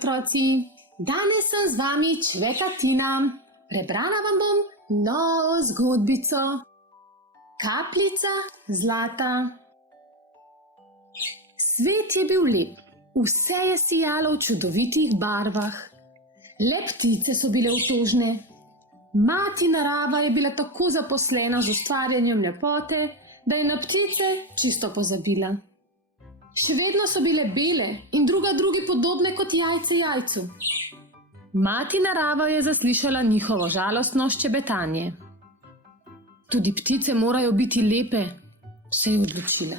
otroci, danes sem z vami Čvekatina. Prebrala vam bom novo zgodbico. Kapljica zlata. Svet je bil lep, vse je sijalo v čudovitih barvah. Le ptice so bile otožne. Mati narava je bila tako zaposlena z ustvarjanjem lepote, da je na ptice čisto pozabila. Še vedno so bile bele in drugi podobne kot jajce jajcu. Mati narava je zaslišala njihovo žalostno ščebetanje. Tudi ptice morajo biti lepe, se je odločila.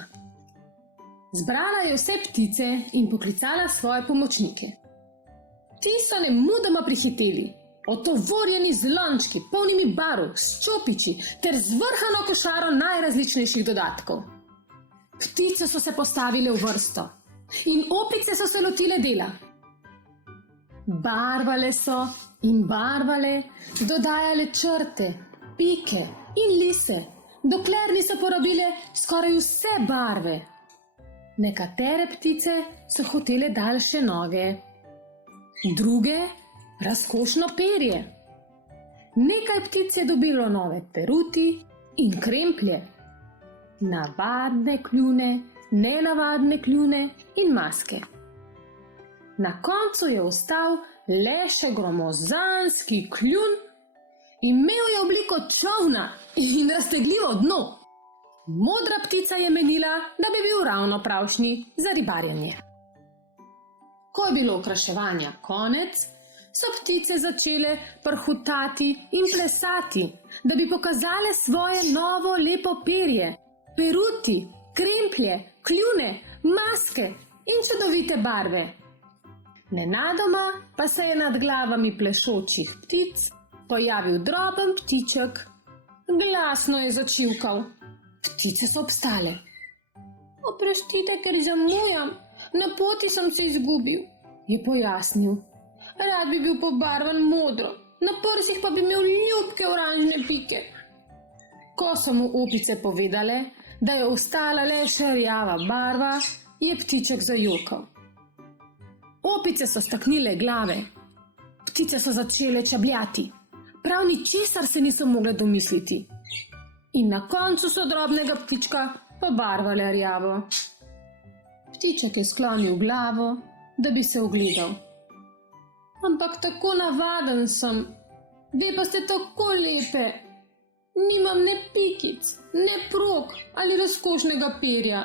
Zbrala je vse ptice in poklicala svoje pomočnike. Ti so nemudoma prihiteli, otovorjeni z lončki, polnimi barv, s čopiči ter zvrhano košaro najrazličnejših dodatkov. Ptice so se postavile v vrsto in opice so se lotile dela. Barvale so in barvale, dodajale črte, pike in lise, dokler niso porabile skoraj vse barve. Nekatere ptice so hotele daljše noge, druge razkošno perje. Nekaj ptic je dobilo nove peruti in kremplje, navadne kljune, nenavadne kljune in maske. Na koncu je ostal le še gromozanski kljun, imel je obliko čolna in raztegljivo dno. Modra ptica je menila, da bi bil ravno pravšnji za ribarjenje. Ko je bilo okraševanja konec, so ptice začele prhutati in plesati, da bi pokazale svoje novo lepo perje, peruti, kremplje, kljune, maske in čudovite barve. Nenadoma pa se je nad glavami plešočih ptic pojavil droben ptiček. Glasno je začivkal. Ptice so obstale. Oprostite, ker zamujam, na poti sem se izgubil, je pojasnil. Rad bi bil pobarvan modro, na prsih pa bi imel ljubke oranžne pike. Ko so mu opice povedale, da je ostala le še rjava barva, je ptiček zajokal. Opice so staknile glave, ptice so začele čabljati, prav ničesar se niso mogle domisliti. In na koncu so drobnega ptička pobarvale rjavo. Ptiček je sklonil glavo, da bi se ogledal. Ampak tako navaden sem, vi pa ste tako lepe. Nimam ne pikic, ne prog ali razkošnega perja,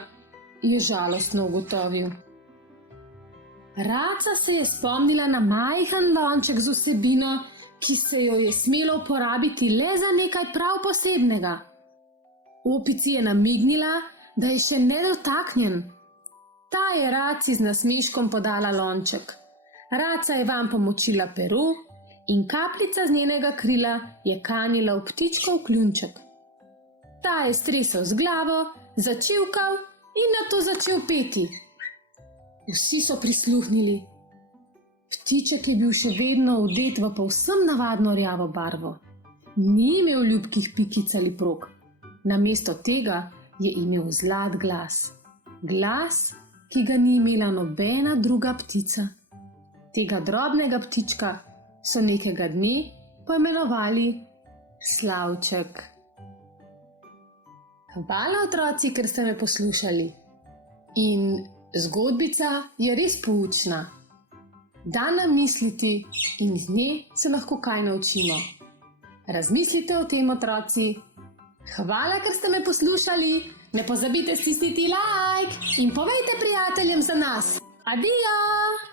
je žalostno ugotovil. Raca se je spomnila na majhen lonček z vsebino, ki se jo je smelo uporabiti le za nekaj prav posebnega. Opici je namignila, da je še nedotaknjen. Ta je Raci z nasmeškom podala lonček. Raca je vanj pomočila peru in kapljica z njenega krila je kanila v ptičkov kljunček. Ta je stresel z glavo, začivkal in nato začel peti. Vsi so prisluhnili. Ptiček je bil še vedno odet v povsem navadno rjavo barvo. Ni imel ljubkih pikic ali prog. Namesto tega je imel zlat glas. Glas, ki ga ni imela nobena druga ptica. Tega drobnega ptička so nekega dne poimenovali Slavček. Hvala, otroci, ker ste me poslušali. In zgodbica je res poučna. Da nam misliti in iz nje se lahko kaj naučimo. Razmislite o tem, otroci. Hvala, ker ste me poslušali. Ne pozabite stisniti like in povejte prijateljem za nas. Adijo!